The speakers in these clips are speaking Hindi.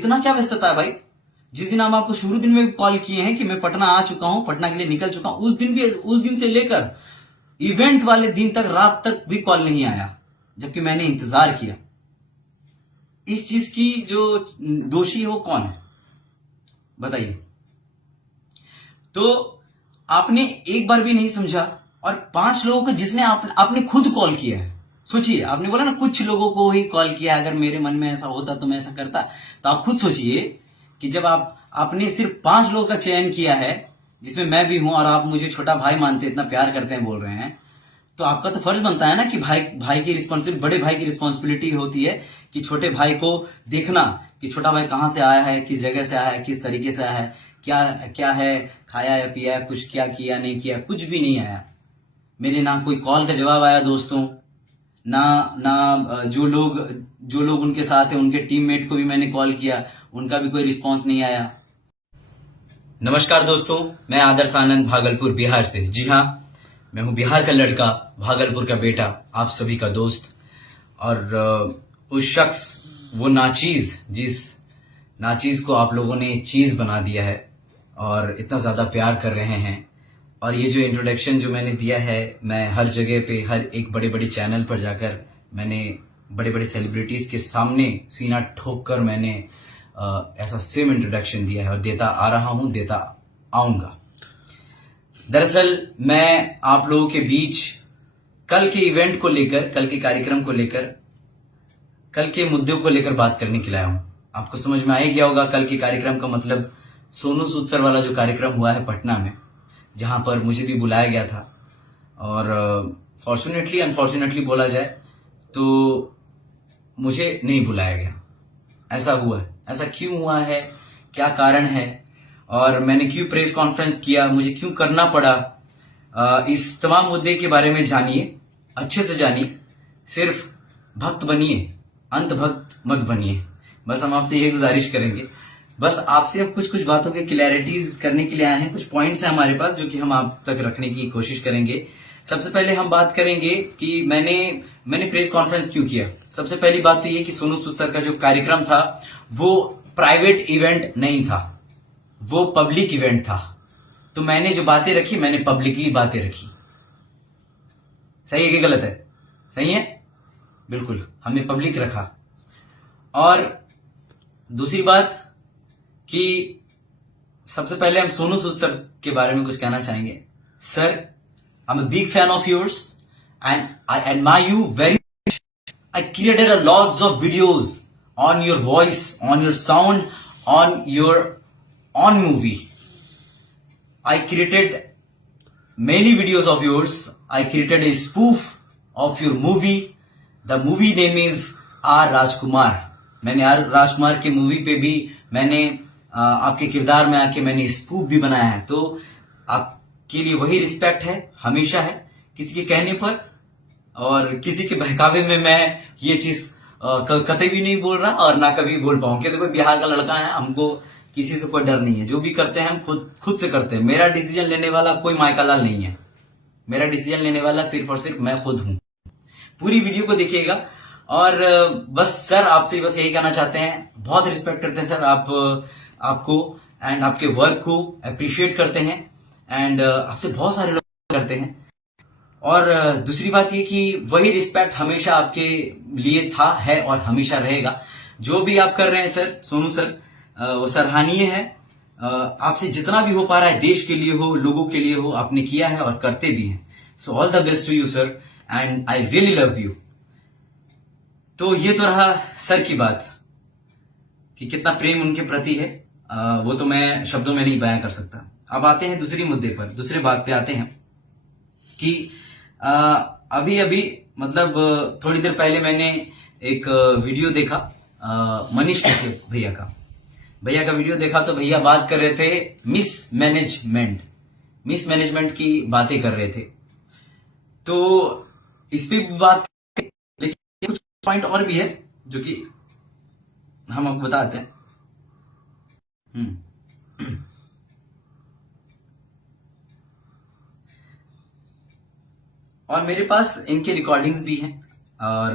इतना क्या व्यस्तता है भाई? जिस दिन हम आपको शुरू दिन में कॉल किए हैं कि मैं पटना आ चुका हूं, पटना के लिए निकल चुका हूं, उस दिन से लेकर इवेंट वाले दिन तक, रात तक भी कॉल नहीं आया, जबकि मैंने इंतजार किया। इस चीज की जो दोषी है वो कौन है बताइए? तो आपने एक बार भी नहीं समझा, और 5 लोगों को जिसने आपने खुद कॉल किया है। सोचिए, आपने बोला ना कुछ लोगों को ही कॉल किया, अगर मेरे मन में ऐसा होता तो मैं ऐसा करता। तो आप खुद सोचिए कि जब आपने सिर्फ 5 लोगों का चयन किया है, जिसमें मैं भी हूं, और आप मुझे छोटा भाई मानते, इतना प्यार करते हैं, बोल रहे हैं, तो आपका तो फर्ज बनता है ना कि भाई की रिस्पॉन्सिबिलिटी, बड़े भाई की रिस्पॉन्सिबिलिटी होती है कि छोटे भाई को देखना कि छोटा भाई कहां से आया है, किस जगह से आया है, किस तरीके से आया है, क्या क्या है, खाया या पिया, कुछ क्या किया नहीं किया, कुछ भी नहीं आया। मेरे ना कोई कॉल का जवाब आया दोस्तों, ना जो लोग उनके साथ हैं, उनके टीममेट को भी मैंने कॉल किया, उनका भी कोई रिस्पॉन्स नहीं आया। नमस्कार दोस्तों, मैं आदर्श आनंद भागलपुर बिहार से। जी हाँ, मैं हूं बिहार का लड़का, भागलपुर का बेटा, आप सभी का दोस्त। और उस शख्स, वो नाचीज, जिस नाचीज को आप लोगों ने चीज बना दिया है और इतना ज्यादा प्यार कर रहे हैं। और ये जो इंट्रोडक्शन जो मैंने दिया है, मैं हर जगह पे, हर एक बड़े बड़े चैनल पर जाकर मैंने बड़े बड़े सेलिब्रिटीज के सामने सीना ठोक कर मैंने ऐसा सेम इंट्रोडक्शन दिया है और देता आ रहा हूं, देता आऊंगा। दरअसल मैं आप लोगों के बीच कल के इवेंट को लेकर, कल के कार्यक्रम को लेकर, कल के मुद्दों को लेकर बात करने के लिए आया हूं। आपको समझ में आ ही गया होगा कल के कार्यक्रम का मतलब, सोनू सूद सर वाला जो कार्यक्रम हुआ है पटना में, जहां पर मुझे भी बुलाया गया था। और फॉर्चुनेटली अनफॉर्चुनेटली बोला जाए तो मुझे नहीं बुलाया गया। ऐसा हुआ है, ऐसा क्यों हुआ है, क्या कारण है, और मैंने क्यों प्रेस कॉन्फ्रेंस किया, मुझे क्यों करना पड़ा, इस तमाम मुद्दे के बारे में जानिए, अच्छे से जानिए। सिर्फ भक्त बनिए, अंत भक्त मत बनिए। बस हम आपसे यही गुजारिश करेंगे। बस आपसे अब कुछ बातों के क्लैरिटीज करने के लिए आए हैं। कुछ पॉइंट्स हैं हमारे पास जो कि हम आप तक रखने की कोशिश करेंगे। सबसे पहले हम बात करेंगे कि मैंने प्रेस कॉन्फ्रेंस क्यों किया। सबसे पहली बात तो ये कि सोनू सूद सर का जो कार्यक्रम था वो प्राइवेट इवेंट नहीं था, वो पब्लिक इवेंट था। तो मैंने जो बातें रखी, मैंने पब्लिकली बातें रखी। सही है कि गलत है? सही है, बिल्कुल, हमने पब्लिक रखा। और दूसरी बात कि सबसे पहले हम सोनू सूद सर के बारे में कुछ कहना चाहेंगे। Sir, I am a big fan of yours and I admire you very much. I created a lots of videos on your voice, on your sound, on your on movie. I created many videos of yours. I created a spoof of your movie. The movie name is R. Rajkumar. मैंने आर राजकुमार के मूवी पे भी मैंने आपके किरदार में आके मैंने स्पूफ भी बनाया है। तो आपके लिए वही रिस्पेक्ट है, हमेशा है। किसी के कहने पर और किसी के बहकावे में मैं ये चीज कतई भी नहीं बोल रहा और ना कभी बोल पाऊं। क्योंकि बिहार का लड़का है, हमको किसी से कोई डर नहीं है। जो भी करते हैं हम खुद से करते हैं। मेरा डिसीजन लेने वाला कोई मायकालाल नहीं है। मेरा डिसीजन लेने वाला सिर्फ और सिर्फ मैं खुद हूं। पूरी वीडियो को देखिएगा। और बस सर, आपसे बस यही कहना चाहते हैं, बहुत रिस्पेक्ट करते हैं सर आपको एंड आपके वर्क को अप्रिशिएट करते हैं एंड आपसे बहुत सारे लोग करते हैं। और दूसरी बात ये कि वही रिस्पेक्ट हमेशा आपके लिए था, है और हमेशा रहेगा। जो भी आप कर रहे हैं सर, सोनू सर, वो सराहनीय है। आपसे जितना भी हो पा रहा है, देश के लिए हो, लोगों के लिए हो, आपने किया है और करते भी हैं। So all the best to you sir and I really love you. तो ये तो रहा सर की बात कि कितना प्रेम उनके प्रति है, वो तो मैं शब्दों में नहीं बयां कर सकता। अब आते हैं दूसरी मुद्दे पर, दूसरे बात पे आते हैं कि अभी मतलब थोड़ी देर पहले मैंने एक वीडियो देखा मनीष कश्यप भैया का वीडियो देखा। तो भैया बात कर रहे थे मिस मैनेजमेंट की बातें कर रहे थे। तो इस पे भी बात, लेकिन कुछ पॉइंट और भी है जो कि हम आपको बताते हैं। और मेरे पास इनके रिकॉर्डिंग्स भी हैं। और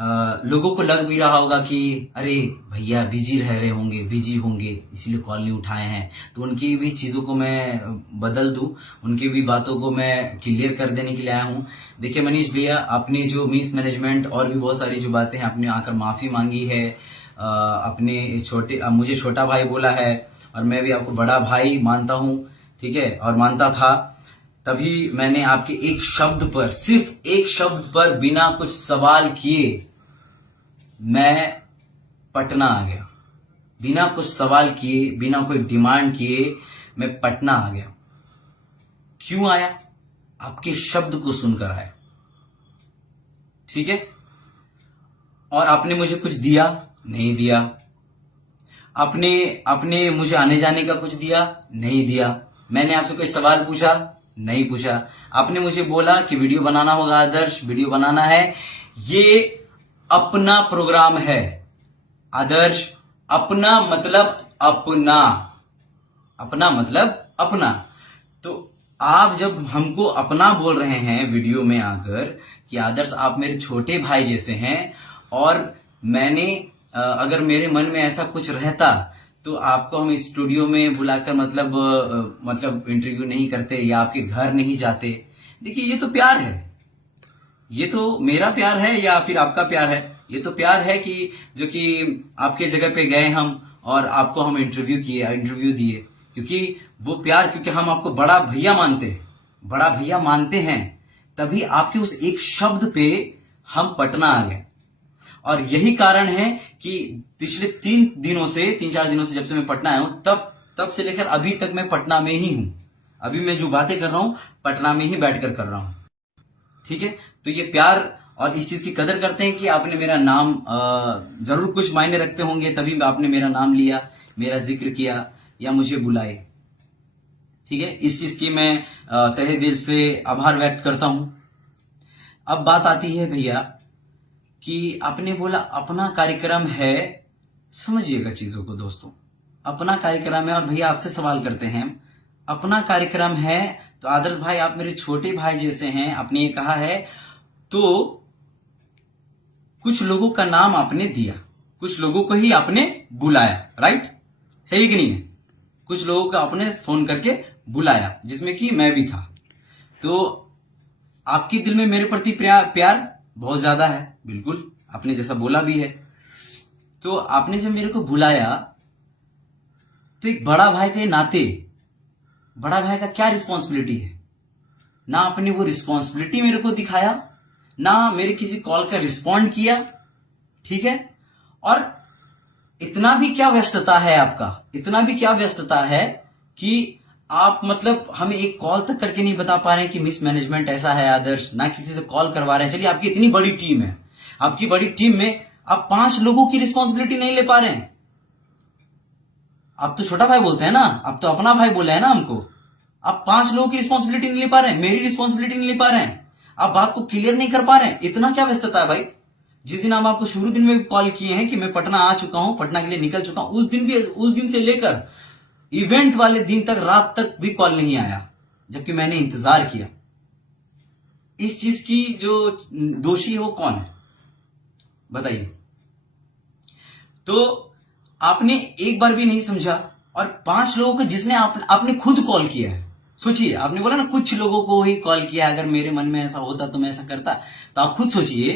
लोगों को लग भी रहा होगा कि अरे भैया बिजी रह रहे होंगे, बिजी होंगे, इसीलिए कॉल नहीं उठाए हैं। तो उनकी भी चीज़ों को मैं बदल दूं, उनकी भी बातों को मैं क्लियर कर देने के लिए आया हूं। देखिए मनीष भैया, आपने जो मिस मैनेजमेंट और भी बहुत सारी जो बातें हैं आपने आकर माफ़ी मांगी है, अपने इस मुझे छोटा भाई बोला है और मैं भी आपको बड़ा भाई मानता हूं, ठीक है, और मानता था। तभी मैंने आपके एक शब्द पर, सिर्फ एक शब्द पर बिना कुछ सवाल किए मैं पटना आ गया। बिना कुछ सवाल किए, बिना कोई डिमांड किए मैं पटना आ गया। क्यों आया? आपके शब्द को सुनकर आया, ठीक है। और आपने मुझे कुछ दिया? नहीं दिया। आपने मुझे आने जाने का कुछ दिया? नहीं दिया। मैंने आपसे कोई सवाल पूछा? नहीं पूछा। आपने मुझे बोला कि वीडियो बनाना होगा आदर्श, वीडियो बनाना है, ये अपना प्रोग्राम है आदर्श। अपना मतलब अपना, अपना मतलब अपना। तो आप जब हमको अपना बोल रहे हैं वीडियो में आकर कि आदर्श आप मेरे छोटे भाई जैसे हैं, और मैंने अगर मेरे मन में ऐसा कुछ रहता तो आपको हम स्टूडियो में बुलाकर मतलब इंटरव्यू नहीं करते या आपके घर नहीं जाते। देखिए ये तो प्यार है, ये तो मेरा प्यार है या फिर आपका प्यार है। ये तो प्यार है कि जो कि आपके जगह पे गए हम और आपको हम इंटरव्यू दिए, क्योंकि वो प्यार, क्योंकि हम आपको बड़ा भैया मानते हैं, तभी आपके उस एक शब्द पे हम पटना आ गए। और यही कारण है कि पिछले 3-4 दिनों से जब से मैं पटना आया हूं, तब से लेकर अभी तक मैं पटना में ही हूं। अभी मैं जो बातें कर रहा हूं पटना में ही बैठकर कर रहा हूं, ठीक है। तो ये प्यार और इस चीज की कदर करते हैं कि आपने मेरा नाम, जरूर कुछ मायने रखते होंगे तभी आपने मेरा नाम लिया, मेरा जिक्र किया या मुझे बुलाए, ठीक है। इस चीज की मैं तहे दिल से आभार व्यक्त करता हूं। अब बात आती है भैया कि आपने बोला अपना कार्यक्रम है। समझिएगा चीजों को दोस्तों, अपना कार्यक्रम है और भैया आपसे सवाल करते हैं, अपना कार्यक्रम है तो आदर्श भाई आप मेरे छोटे भाई जैसे हैं, आपने ये कहा है, तो कुछ लोगों का नाम आपने दिया, कुछ लोगों को ही आपने बुलाया, राइट? सही कि नहीं है? कुछ लोगों को आपने फोन करके बुलाया, जिसमें कि मैं भी था। तो आपके दिल में मेरे प्रति प्यार बहुत ज्यादा है, बिल्कुल आपने जैसा बोला भी है। तो आपने जब मेरे को बुलाया तो एक बड़ा भाई के नाते, बड़ा भाई का क्या रिस्पॉन्सिबिलिटी है, ना आपने वो रिस्पॉन्सिबिलिटी मेरे को दिखाया, ना मेरे किसी कॉल का रिस्पॉन्ड किया, ठीक है। और इतना भी क्या व्यस्तता है आपका, इतना भी क्या व्यस्तता है कि आप मतलब हमें एक कॉल तक करके नहीं बता पा रहे हैं कि मिस मैनेजमेंट ऐसा है आदर्श, ना किसी से कॉल करवा रहे हैं। चलिए आपकी इतनी बड़ी टीम है, आपकी बड़ी टीम में आप 5 लोगों की रिस्पॉन्सिबिलिटी नहीं ले पा रहे हैं। आप तो छोटा भाई बोलते हैं ना, आप तो अपना भाई बोले हैं ना हमको। आप 5 लोगों की रिस्पॉन्सिबिलिटी नहीं ले पा रहे हैं, मेरी रिस्पॉन्सिबिलिटी नहीं ले पा रहे हैं, आप बात को क्लियर नहीं कर पा रहे हैं। इतना क्या व्यस्तता है भाई? जिस दिन हम आपको शुरू दिन में कॉल किए हैं कि मैं पटना आ चुका हूं, पटना के लिए निकल चुका हूं, उस दिन से लेकर इवेंट वाले दिन तक, रात तक भी कॉल नहीं आया, जबकि मैंने इंतजार किया। इस चीज की जो दोषी है वो कौन है बताइए? तो आपने एक बार भी नहीं समझा, और 5 लोगों को जिसने आपने खुद कॉल किया है। सोचिए, आपने बोला ना कुछ लोगों को ही कॉल किया, अगर मेरे मन में ऐसा होता तो मैं ऐसा करता। तो आप खुद सोचिए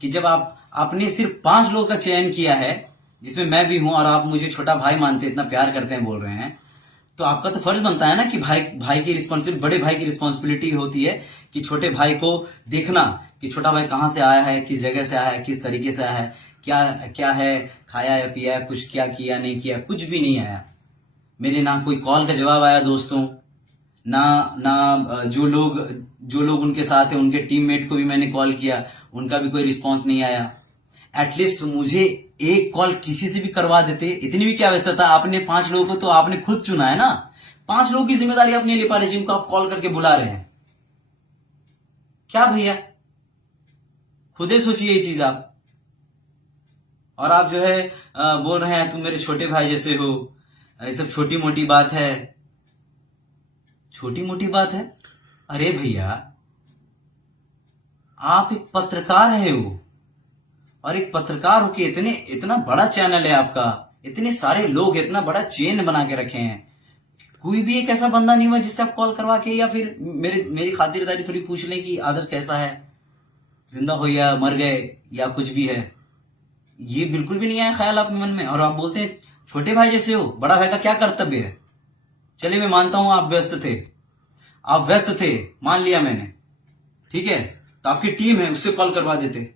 कि जब आपने सिर्फ 5 लोगों का चयन किया है, जिसमें मैं भी हूं, और आप मुझे छोटा भाई मानते, इतना प्यार करते हैं, बोल रहे हैं, तो आपका तो फर्ज बनता है ना कि भाई की रिस्पॉन्सिबिलिटी, बड़े भाई की रिस्पॉन्सिबिलिटी होती है कि छोटे भाई को देखना कि छोटा भाई कहां से आया है, किस जगह से आया है, किस तरीके से आया है, क्या है, खाया या पिया, कुछ क्या किया नहीं किया, कुछ भी नहीं आया। मेरे ना कोई कॉल का जवाब आया दोस्तों, ना जो लोग उनके साथ है, उनके टीममेट को भी मैंने कॉल किया, उनका भी कोई रिस्पॉन्स नहीं आया। एटलीस्ट मुझे एक कॉल किसी से भी करवा देते। इतनी भी क्या व्यस्तता? आपने 5 लोगों को तो आपने खुद चुना है ना, 5 लोगों की जिम्मेदारी आप नहीं ले पा रहे, जिनको आप कॉल करके बुला रहे हैं। क्या भैया, खुद ही सोचिए ये चीज आप। और आप जो है बोल रहे हैं तुम मेरे छोटे भाई जैसे हो, ये सब छोटी मोटी बात है। छोटी मोटी बात है? अरे भैया, आप एक पत्रकार है हो, और एक पत्रकार होके इतना बड़ा चैनल है आपका, इतने सारे लोग, इतना बड़ा चेन बना के रखे हैं, कोई भी एक ऐसा बंदा नहीं हुआ जिससे आप कॉल करवा के या फिर मेरी खातिरदारी थोड़ी पूछ लें कि आदर्श कैसा है, जिंदा हो या मर गए या कुछ भी है। ये बिल्कुल भी नहीं आया ख्याल आपके मन में। और आप बोलते हैं छोटे भाई जैसे हो, बड़ा भाई का क्या कर्तव्य है। चलिए मैं मानता हूं आप व्यस्त थे, मान लिया मैंने, ठीक है, तो आपकी टीम है, उससे कॉल करवा देते,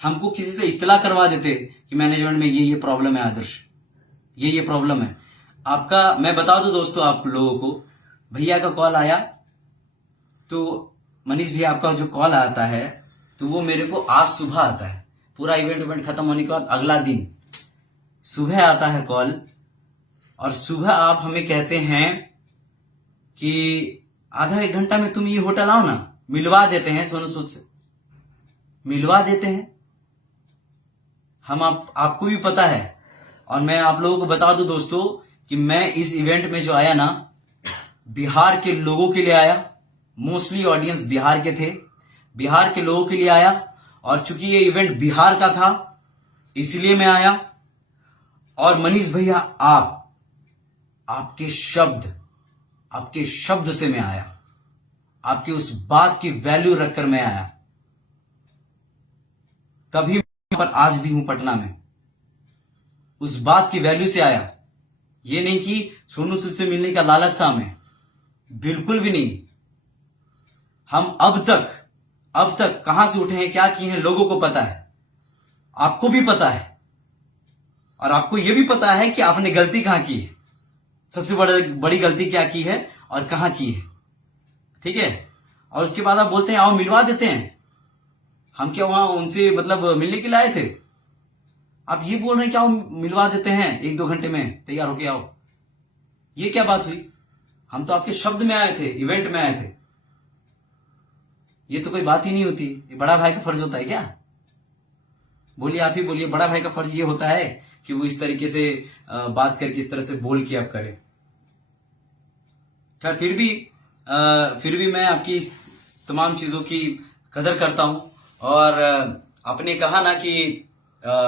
हमको किसी से इत्तला करवा देते कि मैनेजमेंट में ये प्रॉब्लम है आदर्श, ये प्रॉब्लम है आपका। मैं बता दूं दोस्तों आप लोगों को, भैया का कॉल आया तो मनीष भैया आपका जो कॉल आता है तो वो मेरे को आज सुबह आता है, पूरा इवेंट खत्म होने के बाद अगला दिन सुबह आता है कॉल। और सुबह आप हमें कहते हैं कि आधा एक घंटा में तुम ये होटल आओ ना, मिलवा देते हैं सोनू सूद से, मिलवा देते हैं हम। आपको भी पता है। और मैं आप लोगों को बता दूं दोस्तों कि मैं इस इवेंट में जो आया ना, बिहार के लोगों के लिए आया, मोस्टली ऑडियंस बिहार के थे, बिहार के लोगों के लिए आया। और चूंकि ये इवेंट बिहार का था इसलिए मैं आया। और मनीष भैया आपके शब्द से मैं आया, आपकी उस बात की वैल्यू रखकर मैं आया, तभी पर आज भी हूं पटना में, उस बात की वैल्यू से आया। ये नहीं कि सोनू सूद से मिलने का लालच था हमें, बिल्कुल भी नहीं। हम अब तक कहां से उठे हैं, क्या किए हैं, लोगों को पता है, आपको भी पता है। और आपको यह भी पता है कि आपने गलती कहां की है, सबसे बड़ी गलती क्या की है और कहां की है, ठीक है। और उसके बाद आप बोलते हैं आओ मिलवा देते हैं। हम क्या वहां उनसे मतलब मिलने के लिए आए थे? आप ये बोल रहे हैं कि आओ मिलवा देते हैं, 1-2 घंटे में तैयार होके आओ। ये क्या बात हुई? हम तो आपके शब्द में आए थे, इवेंट में आए थे। ये तो कोई बात ही नहीं होती। ये बड़ा भाई का फर्ज होता है क्या? बोलिए, आप ही बोलिए। बड़ा भाई का फर्ज ये होता है कि वो इस तरीके से बात करके, इस तरह से बोल के आप करें। खैर फिर भी मैं आपकी इस तमाम चीजों की कदर करता हूं। और आपने कहा ना कि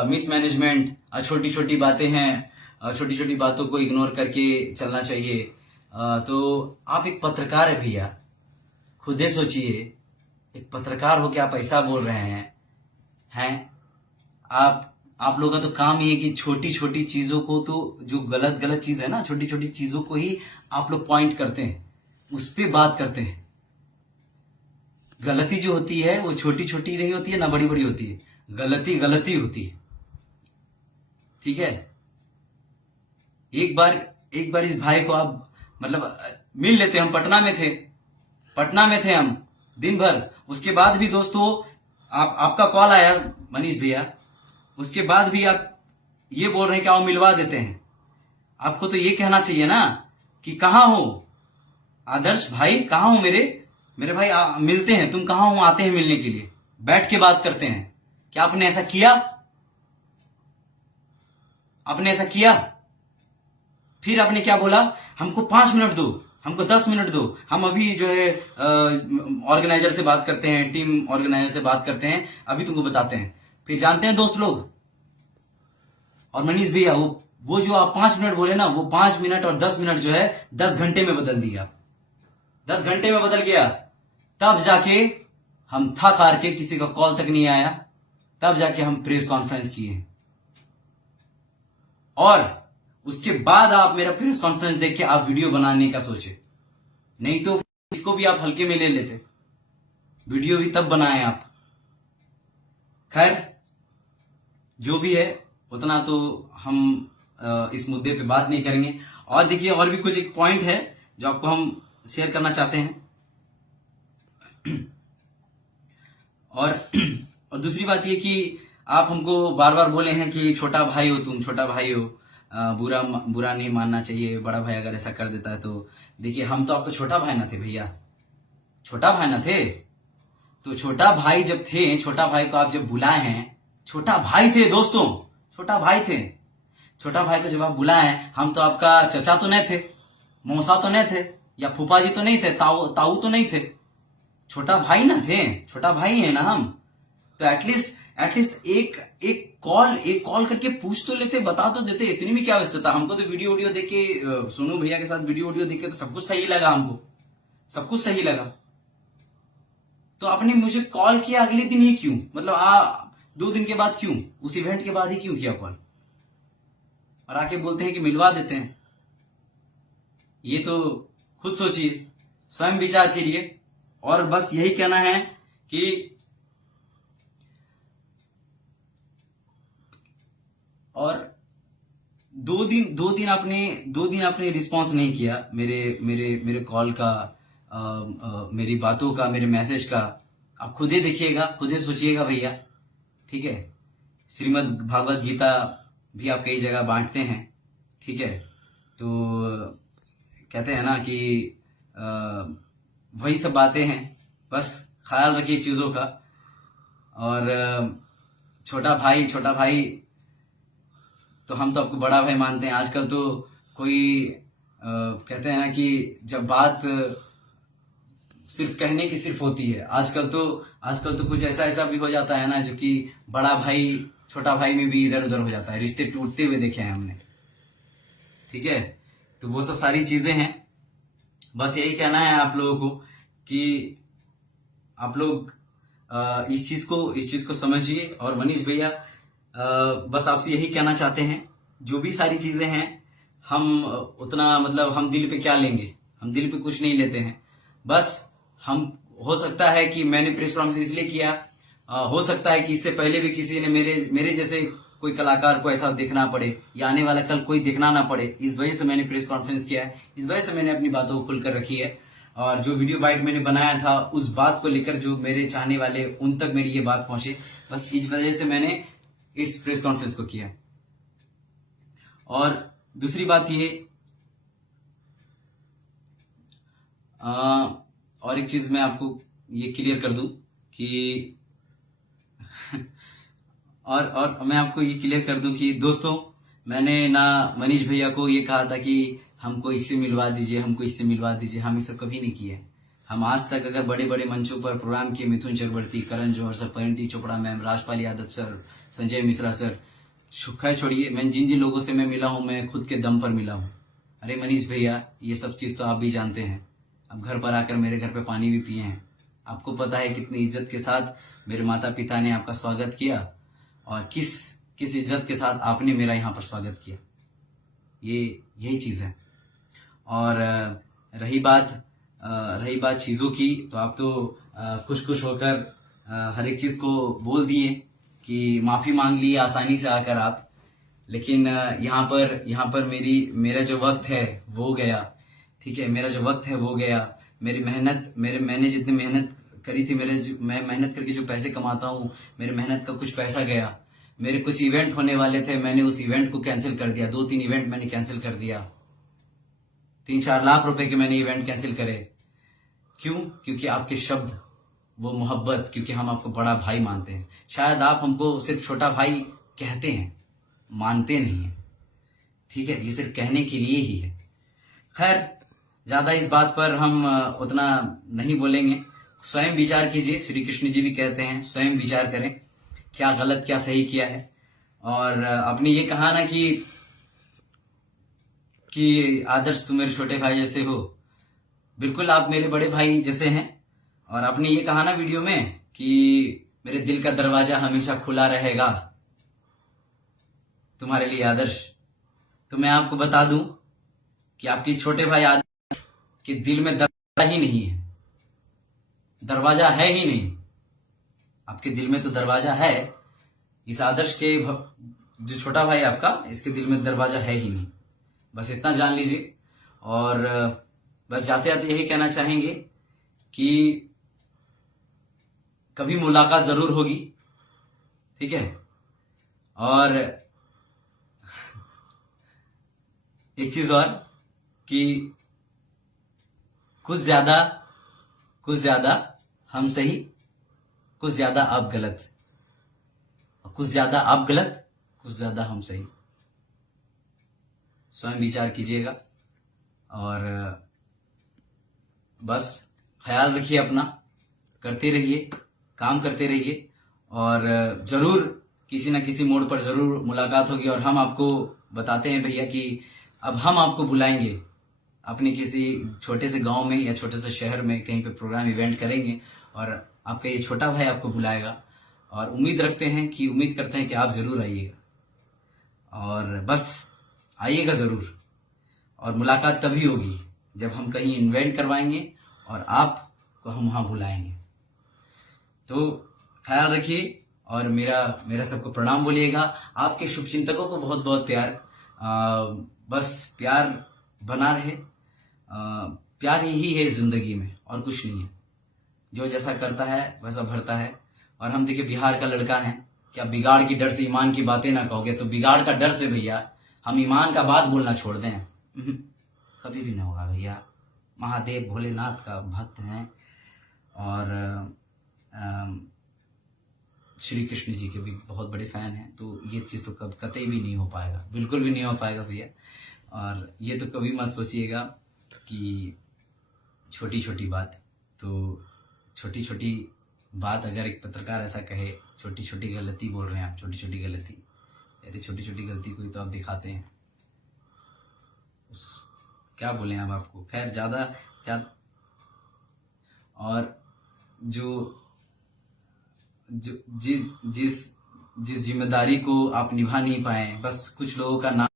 मिस मैनेजमेंट, छोटी छोटी बातें हैं, छोटी छोटी बातों को इग्नोर करके चलना चाहिए। तो आप एक पत्रकार है भैया, खुद ही सोचिए, एक पत्रकार होकर आप ऐसा बोल रहे हैं। आप लोगों का तो काम ही है कि छोटी छोटी चीजों को, तो जो गलत चीज है ना, छोटी छोटी चीजों को ही आप लोग पॉइंट करते हैं, उस पर बात करते हैं। गलती जो होती है वो छोटी छोटी नहीं होती है ना बड़ी बड़ी होती है, गलती होती है, ठीक है। एक बार इस भाई को आप मतलब मिल लेते। हम पटना में थे हम दिन भर। उसके बाद भी दोस्तों आपका कॉल आया मनीष भैया, उसके बाद भी आप ये बोल रहे हैं कि आओ मिलवा देते हैं। आपको तो ये कहना चाहिए ना कि कहां हो आदर्श भाई, कहां हो मेरे भाई, मिलते हैं। तुम कहां हो? आते हैं मिलने के लिए, बैठ के बात करते हैं। क्या आपने ऐसा किया? आपने ऐसा किया? फिर आपने क्या बोला? हमको 5 मिनट दो, हमको 10 मिनट दो, हम अभी जो है ऑर्गेनाइजर से बात करते हैं, टीम ऑर्गेनाइजर से बात करते हैं, अभी तुमको बताते हैं। फिर जानते हैं दोस्त लोग और मनीष भैया, वो जो आप 5 मिनट बोले ना, वो 5 मिनट और 10 मिनट जो है 10 घंटे में बदल दिया, 10 घंटे में बदल गया। तब जाके हम थक हार के, किसी का कॉल तक नहीं आया, तब जाके हम प्रेस कॉन्फ्रेंस किए। और उसके बाद आप मेरा प्रेस कॉन्फ्रेंस देख के आप वीडियो बनाने का सोचे, नहीं तो इसको भी आप हल्के में ले लेते, वीडियो भी तब बनाए आप। खैर जो भी है उतना तो हम इस मुद्दे पे बात नहीं करेंगे। और देखिए, और भी कुछ एक पॉइंट है जो आपको हम शेयर करना चाहते हैं। और दूसरी बात ये कि आप हमको बार बार बोले हैं कि छोटा भाई हो तुम, छोटा भाई हो, बुरा नहीं मानना चाहिए, बड़ा भाई अगर ऐसा कर देता है तो। देखिए, हम तो आपको छोटा भाई ना थे भैया, छोटा भाई ना थे। तो छोटा भाई जब थे, छोटा भाई को आप जब बुलाए हैं, छोटा भाई थे दोस्तों, छोटा भाई थे। छोटा भाई को जब आप बुलाए हैं, हम तो आपका चचा तो नहीं थे, मौसा तो नहीं थे, या फूफा जी तो नहीं थे, ताऊ तो नहीं थे, छोटा भाई ना थे, छोटा भाई है ना हम। तो एटलीस्ट एटलीस्ट एक कॉल करके पूछ तो लेते, बता तो देते, इतनी भी क्या व्यस्तता। हमको तो वीडियो देख के, सोनू भैया के साथ वीडियो देख के तो सब कुछ सही लगा, हमको सब कुछ सही लगा। तो आपने मुझे कॉल किया अगले दिन ही क्यों, मतलब 2 दिन के बाद क्यों, उस इवेंट के बाद ही क्यों किया कॉल, और आके बोलते हैं कि मिलवा देते हैं। ये तो खुद सोचिए, स्वयं विचार करिए। और बस यही कहना है कि और 2 दिन आपने रिस्पांस नहीं किया मेरे कॉल का, मेरी बातों का, मेरे मैसेज का। आप खुद ही देखिएगा, खुद ही सोचिएगा भैया, ठीक है। श्रीमद् भागवत गीता भी आप कई जगह बांटते हैं, ठीक है। तो कहते हैं ना कि वही सब बातें हैं, बस ख्याल रखिए चीजों का। और छोटा भाई तो हम तो आपको बड़ा भाई मानते हैं। आजकल तो कोई कहते हैं ना कि जब बात सिर्फ कहने की सिर्फ होती है, आजकल तो कुछ ऐसा भी हो जाता है ना, जो कि बड़ा भाई छोटा भाई में भी इधर उधर हो जाता है, रिश्ते टूटते हुए देखे हैं हमने, ठीक है। तो वो सब सारी चीजें हैं। बस यही कहना है आप लोगों को कि आप लोग इस चीज को समझिए। और मनीष भैया, बस आपसे यही कहना चाहते हैं, जो भी सारी चीजें हैं हम उतना, मतलब हम दिल पे क्या लेंगे, हम दिल पे कुछ नहीं लेते हैं। बस हम, हो सकता है कि मैंने प्रेस कॉन्फ्रेंस इसलिए किया, हो सकता है कि इससे पहले भी किसी ने मेरे जैसे कोई कलाकार को ऐसा देखना पड़े, या आने वाला कल कोई देखना ना पड़े, इस वजह से मैंने प्रेस कॉन्फ्रेंस किया है, इस वजह से मैंने अपनी बातों को खुलकर रखी है। और जो वीडियो बाइट मैंने बनाया था, उस बात को लेकर जो मेरे चाहने वाले, उन तक मेरी ये बात पहुंचे, बस इस वजह से मैंने इस प्रेस कॉन्फ्रेंस को किया। और दूसरी बात ये, और एक चीज मैं आपको ये क्लियर कर दूं कि और मैं आपको ये क्लियर कर दूं कि दोस्तों, मैंने ना मनीष भैया को ये कहा था कि हमको इससे मिलवा दीजिए, हमको इससे मिलवा दीजिए, हम ये सब कभी नहीं किए। हम आज तक अगर बड़े बड़े मंचों पर प्रोग्राम किए, Mithun Chakraborty, Karan Johar sir, Parineeti Chopra ma'am, Rajpal Yadav sir, Sanjay Mishra sir, खैर छोड़िए, मैं जिन लोगों से मैं मिला हूं, मैं खुद के दम पर मिला हूं। अरे मनीष भैया, ये सब चीज तो आप भी जानते हैं। अब घर पर आकर मेरे घर पे पानी भी पिए हैं। आपको पता है कितनी इज्जत के साथ मेरे माता पिता ने आपका स्वागत किया, और किस इज्जत के साथ आपने मेरा यहाँ पर स्वागत किया। यही चीज है। और रही बात चीजों की, तो आप तो खुश होकर हर एक चीज को बोल दिए कि माफी मांग ली आसानी से आकर आप। लेकिन यहाँ पर मेरा जो वक्त है वो गया, ठीक है। मेरा जो वक्त है वो गया, मैंने जितनी मेहनत करी थी, मैं मेहनत करके जो पैसे कमाता हूँ, मेरे मेहनत का कुछ पैसा गया। मेरे कुछ इवेंट होने वाले थे, मैंने उस इवेंट को कैंसिल कर दिया। 2-3 इवेंट मैंने कैंसिल कर दिया। 3-4 लाख रुपए के मैंने इवेंट कैंसिल करे। क्यों? क्योंकि आपके शब्द, वो मोहब्बत, क्योंकि हम आपको बड़ा भाई मानते हैं। शायद आप हमको सिर्फ छोटा भाई कहते हैं, मानते नहीं है, ठीक है। ये सिर्फ कहने के लिए ही है। खैर, ज्यादा इस बात पर हम उतना नहीं बोलेंगे। स्वयं विचार कीजिए, श्री कृष्ण जी भी कहते हैं स्वयं विचार करें, क्या गलत क्या सही किया है। और आपने ये कहा ना कि आदर्श तुम मेरे छोटे भाई जैसे हो, बिल्कुल आप मेरे बड़े भाई जैसे हैं। और आपने ये कहा ना वीडियो में कि मेरे दिल का दरवाजा हमेशा खुला रहेगा तुम्हारे लिए आदर्श। तो मैं आपको बता दूं कि आपके छोटे भाई आदर्श के दिल में दरवाजा ही नहीं है, दरवाजा है ही नहीं। आपके दिल में तो दरवाजा है, इस आदर्श के जो छोटा भाई आपका, इसके दिल में दरवाजा है ही नहीं। बस इतना जान लीजिए। और बस जाते जाते यही कहना चाहेंगे कि कभी मुलाकात जरूर होगी, ठीक है। और एक चीज और कि कुछ ज्यादा हम सही, कुछ ज्यादा आप गलत, कुछ ज्यादा आप गलत, कुछ ज्यादा हम सही। स्वयं विचार कीजिएगा। और बस ख्याल रखिए अपना, करते रहिए, काम करते रहिए। और जरूर किसी न किसी मोड़ पर जरूर मुलाकात होगी। और हम आपको बताते हैं भैया कि अब हम आपको बुलाएंगे अपने किसी छोटे से गांव में या छोटे से शहर में, कहीं पे प्रोग्राम इवेंट करेंगे और आपका ये छोटा भाई आपको बुलाएगा। और उम्मीद करते हैं कि आप जरूर आइएगा। और बस आइएगा जरूर। और मुलाकात तभी होगी जब हम कहीं इवेंट करवाएंगे और आपको हम वहां बुलाएंगे। तो ख्याल रखिए और मेरा सबको प्रणाम बोलिएगा। आपके शुभचिंतकों को बहुत बहुत प्यार। बस प्यार बना रहे। प्यार ही है जिंदगी में और कुछ नहीं है। जो जैसा करता है वैसा भरता है। और हम देखिए बिहार का लड़का है, क्या बिगाड़ की डर से ईमान की बातें ना कहोगे? तो बिगाड़ का डर से भैया हम ईमान का बात बोलना छोड़ दें, कभी भी ना होगा भैया। महादेव भोलेनाथ का भक्त हैं और श्री कृष्ण जी के भी बहुत बड़े फैन हैं। तो ये चीज़ तो कतई भी नहीं हो पाएगा, बिल्कुल भी नहीं हो पाएगा भैया। और ये तो कभी मत सोचिएगा कि छोटी छोटी बात अगर एक पत्रकार ऐसा कहे, छोटी छोटी गलती बोल रहे हैं आप, छोटी छोटी गलती, अरे छोटी छोटी गलती को ही तो आप दिखाते हैं। क्या बोले हम आपको, खैर ज्यादा। और जिस जिम्मेदारी को आप निभा नहीं पाए, बस कुछ लोगों का नाम